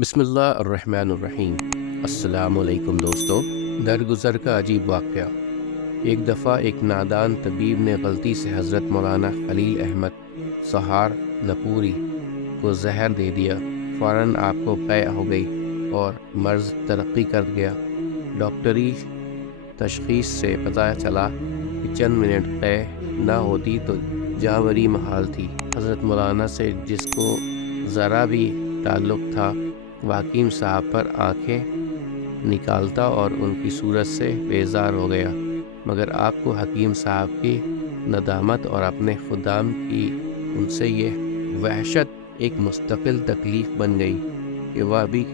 بسم اللہ الرحمن الرحیم۔ السلام علیکم دوستو۔ درگزر کا عجیب واقعہ۔ ایک دفعہ ایک نادان طبیب نے غلطی سے حضرت مولانا خلیل احمد سہار نپوری کو زہر دے دیا۔ فوراً آپ کو قے ہو گئی اور مرض ترقی کر گیا۔ ڈاکٹری تشخیص سے پتہ چلا کہ چند منٹ قے نہ ہوتی تو جاں بری محال تھی۔ حضرت مولانا سے جس کو ذرا بھی تعلق تھا وہ حکیم صاحب پر آنکھیں نکالتا اور ان کی صورت سے بیزار ہو گیا، مگر آپ کو حکیم صاحب کی ندامت اور اپنے خدام کی ان سے یہ وحشت ایک مستقل تکلیف بن گئی کہ وہ بھی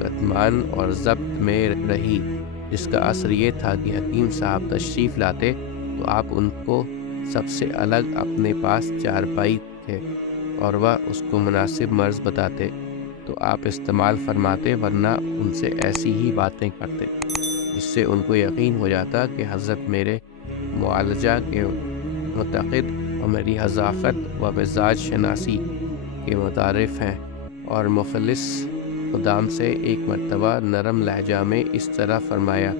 کتمان اور ضبط میں رہی، جس کا اثر یہ تھا کہ حکیم صاحب تشریف لاتے تو آپ ان کو سب سے الگ اپنے پاس چارپائی تھے اور وہ اس کو مناسب مرض بتاتے تو آپ استعمال فرماتے، ورنہ ان سے ایسی ہی باتیں کرتے جس سے ان کو یقین ہو جاتا کہ حضرت میرے معالجہ کے متقد اور میری حذافت و مزاج شناسی کے متعارف ہیں۔ اور مخلص خدام سے ایک مرتبہ نرم لہجہ میں اس طرح فرمایا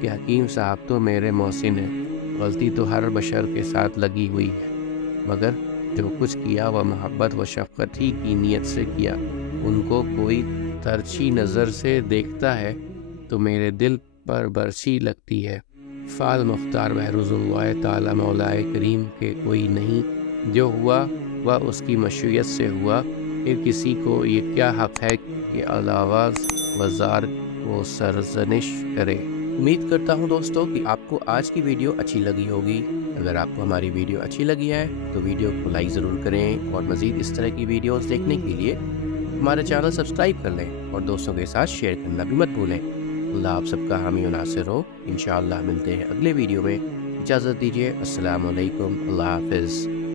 کہ حکیم صاحب تو میرے محسن ہیں، غلطی تو ہر بشر کے ساتھ لگی ہوئی ہے، مگر جو کچھ کیا وہ محبت و شفقت ہی کی نیت سے کیا۔ ان کو کوئی ترچھی نظر سے دیکھتا ہے تو میرے دل پر برچی لگتی ہے۔ فعل مختار بہروز اللہ تعالی مولائے کریم کے کوئی نہیں، جو ہوا وہ اس کی مشیت سے ہوا، پھر کسی کو یہ کیا حق ہے کہ علاوہ وزار کو سرزنش کرے۔ امید کرتا ہوں دوستو کہ آپ کو آج کی ویڈیو اچھی لگی ہوگی۔ اگر آپ کو ہماری ویڈیو اچھی لگی ہے تو ویڈیو کو لائک ضرور کریں، اور مزید اس طرح کی ویڈیوز دیکھنے کے لیے ہمارے چینل سبسکرائب کر لیں اور دوستوں کے ساتھ شیئر کرنا بھی مت بھولیں۔ اللہ آپ سب کا حامی و ناصر ہو۔ انشاءاللہ ملتے ہیں اگلے ویڈیو میں۔ اجازت دیجیے، السلام علیکم، اللہ حافظ۔